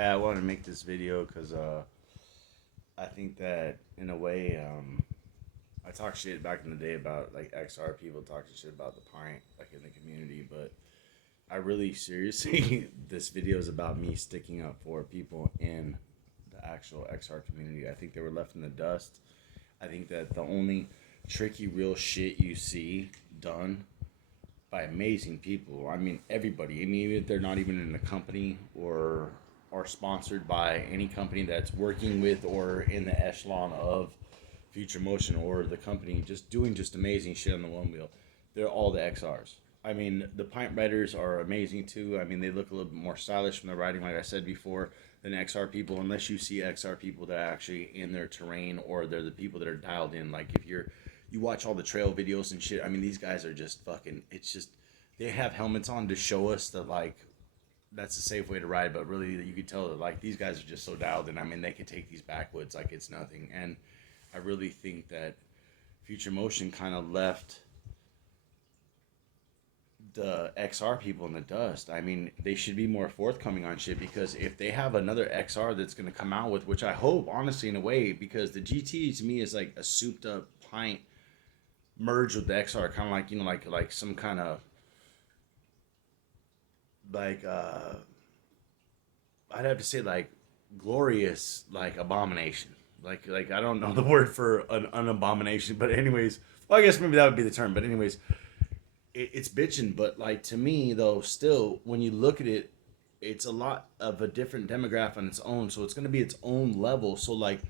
I wanted to make this video because I think that in a way, I talked shit back in the day about like XR people talking shit about the pint like in the community, but I really seriously this video is about me sticking up for people in the actual XR community. I think they were left in the dust. I think that the only tricky real shit you see done by amazing people. I mean, everybody. I mean, even if they're not even in the company or are sponsored by any company that's working with or in the echelon of Future Motion or the company, just doing just amazing shit on the one wheel. They're all the XRs. I mean, the pint riders are amazing too. I mean, they look a little bit more stylish from the riding, like I said before, than XR people. Unless you see XR people that are actually in their terrain or they're the people that are dialed in. Like if you watch all the trail videos and shit. I mean, these guys are just fucking. It's just they have helmets on to show us that like that's a safe way to ride, but really you could tell that like these guys are just so dialed in. I mean, they could take these backwoods like it's nothing. And I really think that Future Motion kind of left the XR people in the dust. I mean, they should be more forthcoming on shit because if they have another XR that's going to come out with, which I hope, honestly, in a way, because the GT to me is like a souped up pint merged with the XR, kind of like like some kind of like I'd have to say like glorious like abomination. Like I don't know the word for an abomination, but anyways, well I guess maybe that would be the term. But anyways, it's bitching. But like to me though, still when you look at it, it's a lot of a different demographic on its own. So it's gonna be its own level. So like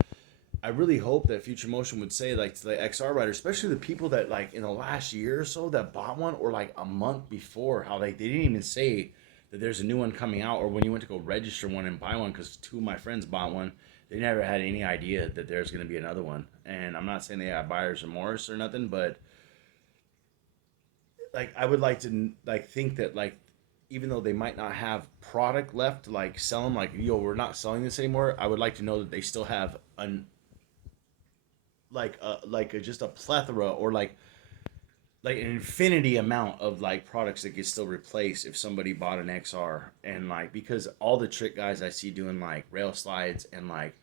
I really hope that Future Motion would say like to the XR riders, especially the people that like in the last year or so that bought one or like a month before, how like they didn't even say that there's a new one coming out or when you went to go register one and buy one because two of my friends bought one, they never had any idea that there's going to be another one. And I'm not saying they have buyer's remorse or nothing, but like I would like to like think that like even though they might not have product left to like sell them like yo we're not selling this anymore, I would like to know that they still have an just a plethora or like an infinity amount of like products that get still replaced if somebody bought an XR and like because all the trick guys I see doing like rail slides and like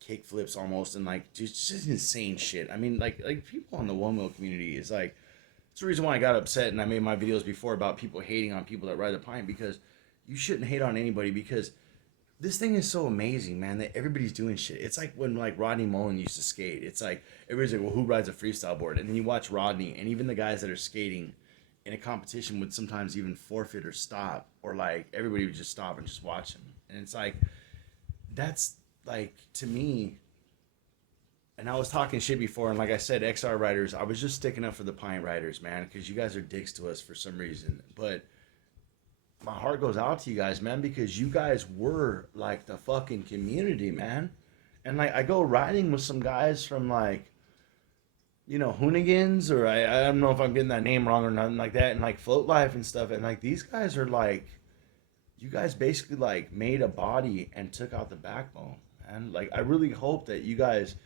kick flips almost and like just insane shit. I mean like people on the one wheel community is like it's the reason why I got upset and I made my videos before about people hating on people that ride the pine because you shouldn't hate on anybody because this thing is so amazing, man, that everybody's doing shit. It's like when like Rodney Mullen used to skate. It's like everybody's like, well, who rides a freestyle board? And then you watch Rodney, and even the guys that are skating in a competition would sometimes even forfeit or stop, or like everybody would just stop and just watch him. And it's like that's like to me. And I was talking shit before, and like I said, XR riders, I was just sticking up for the pint riders, man, because you guys are dicks to us for some reason, but my heart goes out to you guys, man, because you guys were like the fucking community, man. And like I go riding with some guys from like, Hoonigans or I don't know if I'm getting that name wrong or nothing like that, and like Float Life and stuff. And like these guys are like, you guys basically like made a body and took out the backbone. And like I really hope that you guys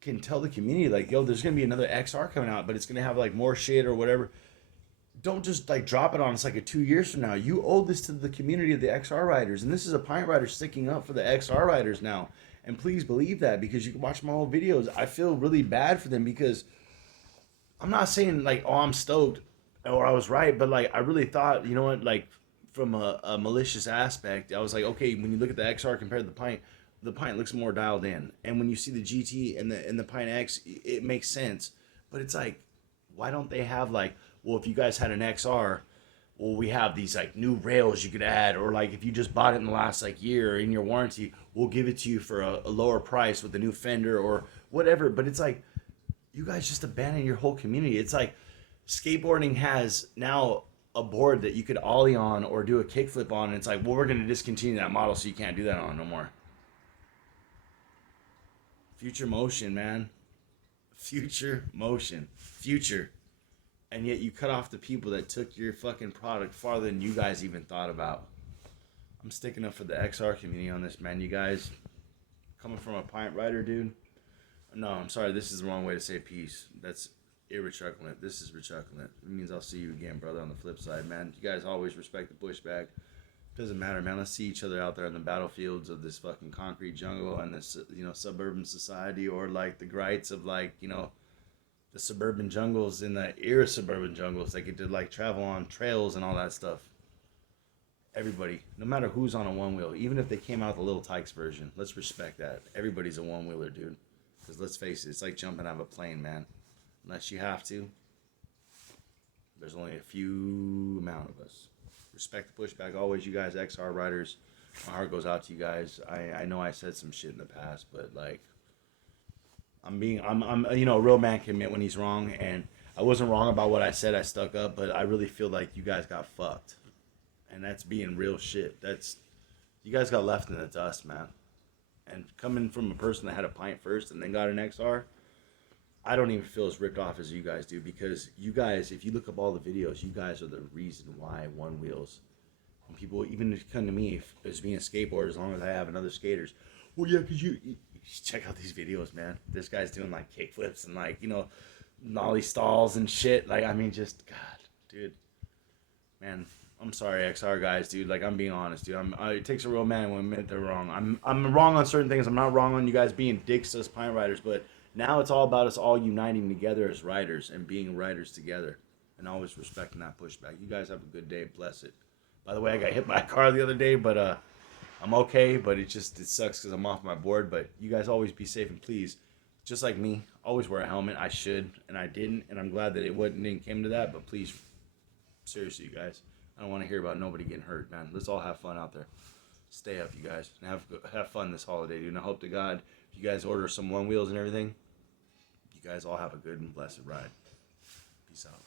can tell the community like, yo, there's gonna be another XR coming out, but it's gonna have like more shit or whatever. Don't just like drop it on us like a 2 years from now. You owe this to the community of the XR riders, and this is a pint rider sticking up for the XR riders now. And please believe that because you can watch my old videos. I feel really bad for them because I'm not saying like, oh, I'm stoked or I was right, but like I really thought, you know what, like from a malicious aspect, I was like, okay, when you look at the XR compared to the pint looks more dialed in, and when you see the GT and the Pint X, it makes sense. But it's like, why don't they have like, well, if you guys had an XR, well, we have these like new rails you could add, or like if you just bought it in the last like year in your warranty, we'll give it to you for a lower price with a new fender or whatever. But it's like you guys just abandon your whole community. It's like skateboarding has now a board that you could ollie on or do a kickflip on, and it's like, well, we're gonna discontinue that model, so you can't do that on no more. Future Motion, man. Future Motion. Future. And yet you cut off the people that took your fucking product farther than you guys even thought about. I'm sticking up for the XR community on this, man. You guys, coming from a pint rider, dude. No, I'm sorry. This is the wrong way to say peace. That's irrechuclant. This is rechuclant. It means I'll see you again, brother, on the flip side, man. You guys always respect the pushback. Doesn't matter, man. Let's see each other out there in the battlefields of this fucking concrete jungle and this, suburban society, or like the grites of like, the suburban jungles in the era suburban jungles. They get to like travel on trails and all that stuff. Everybody, no matter who's on a one wheel, even if they came out the Little Tykes version, let's respect that. Everybody's a one wheeler, dude. Because let's face it, it's like jumping out of a plane, man. Unless you have to, there's only a few amount of us. Respect the pushback always, you guys, XR riders. My heart goes out to you guys. I know I said some shit in the past, but like, I'm a real man can admit when he's wrong, and I wasn't wrong about what I said. I stuck up, but I really feel like you guys got fucked, and that's being real shit. You guys got left in the dust, man. And coming from a person that had a pint first and then got an XR, I don't even feel as ripped off as you guys do, because you guys, if you look up all the videos, you guys are the reason why one wheels. And people, even if you come to me as being a skateboarder, as long as I have another skaters, well, yeah, because you check out these videos, man. This guy's doing like kickflips and like, nollie stalls and shit. Like, I mean, just, God, dude, man, I'm sorry, XR guys, dude. Like, I'm being honest, dude. It takes a real man when they're wrong. I'm wrong on certain things. I'm not wrong on you guys being dicks to us pine riders, but now it's all about us all uniting together as riders and being riders together, and always respecting that pushback. You guys have a good day. Bless it. By the way, I got hit by a car the other day, but I'm okay. But it sucks because I'm off my board. But you guys always be safe, and please, just like me, always wear a helmet. I should, and I didn't, and I'm glad that didn't come to that. But please, seriously, you guys, I don't want to hear about nobody getting hurt, man. Let's all have fun out there. Stay up, you guys, and have fun this holiday, dude. And I hope to God, if you guys order some one wheels and everything, you guys all have a good and blessed ride. Peace out.